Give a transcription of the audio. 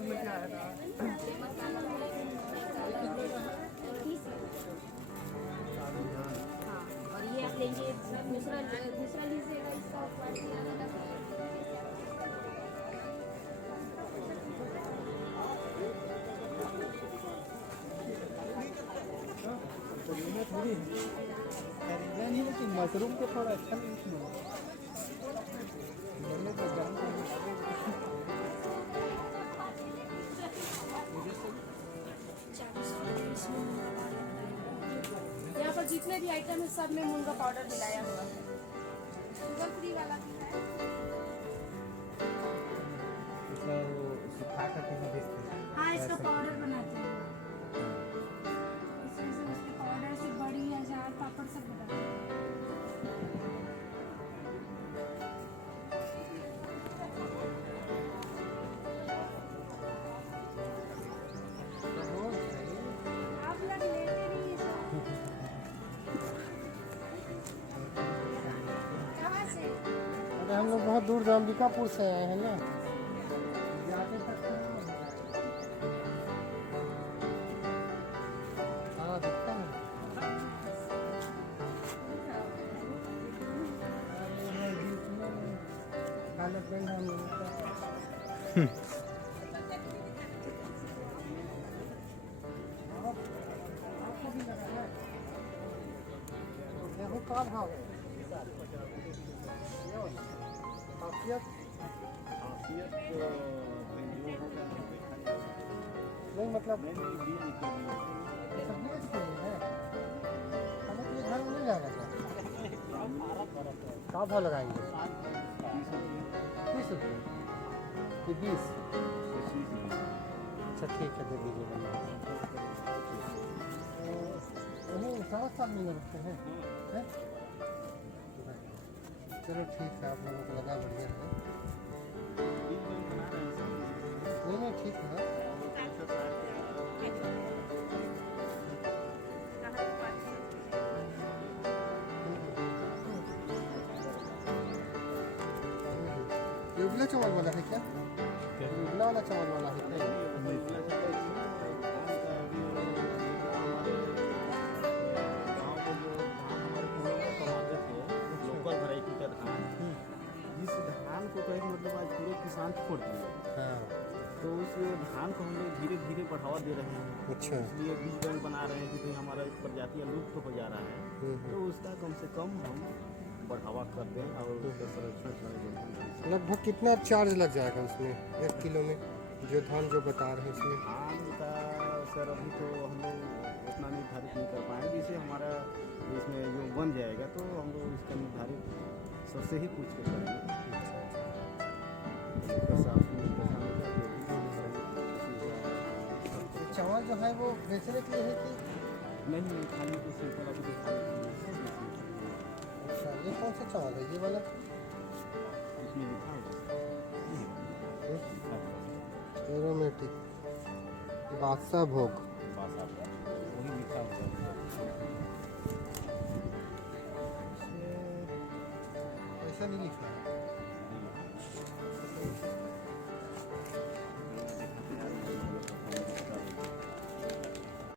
पसंद में क्या है? हाँ, और ये आप लेंगे दूसरा लीजिएगा इसका क्वालिटी अलग है। थोड़ी खरीदा नहीं, लेकिन मशरूम को थोड़ा अच्छा नहीं मैंने तो जान यहाँ पर जितने भी आइटम है सब में मूंग का पाउडर मिलाया हुआ है। शुगर फ्री वाला भी है। वो सुखा करके भी बेचते हैं। हाँ, इसका पाउडर बनाते हैं। इसके पाउडर से बड़ी अचार पापड़ सब बनाते हैं। आप लोग लेते नहीं हैं। कहाँ से? अरे हम लोग बहुत दूर अंबिकापुर से आए हैं ना, जाते तक हाँ दिखता है। देखो कहाँ भाव है नहीं, मतलब हमें तो ये घर में नहीं जाना था। क्या भाव लगाएंगे? 30 रुपये कि 20? अच्छा ठीक है, दे दीजिए बना। वही 7 महीने रखते हैं? चलो ठीक है, आप लोगों को लगा बढ़िया है। नहीं ठीक है। ये उबला चावल वाला है क्या? उबला वाला चावल वाला है क्या? जिस धान को कहे मतलब आज पूरे किसान छोड़ दिए, हाँ। तो उस धान को हम लोग धीरे धीरे बढ़ावा दे रहे हैं। अच्छा। इसलिए बीज बैंक बना रहे हैं कि भाई हमारा एक प्रजातियाँ लुप्त हो जा रहा है, तो उसका कम से कम हम बढ़ावा कर दें और उसका संरक्षण करें। लगभग कितना चार्ज लग जाएगा उसमें 1 किलो में, जो धान जो बता रहे हैं उसमें? धान का सर अभी तो हम लोग उतना निर्धारित नहीं कर पाएंगे। जैसे हमारा इसमें जो बन जाएगा तो हम लोग इसका निर्धारित सबसे ही पूछ के करेंगे। चावल जो है वो बेचने के लिए है कि नहीं, खाली तो सिंपल अभी दिखाने। अच्छा, ये कौन सा चावल है? ये वाला इसमें लिखा है एरोमेटिक बादशाह भोग। वही लिखा हुआ ऐसा नहीं लिखा है।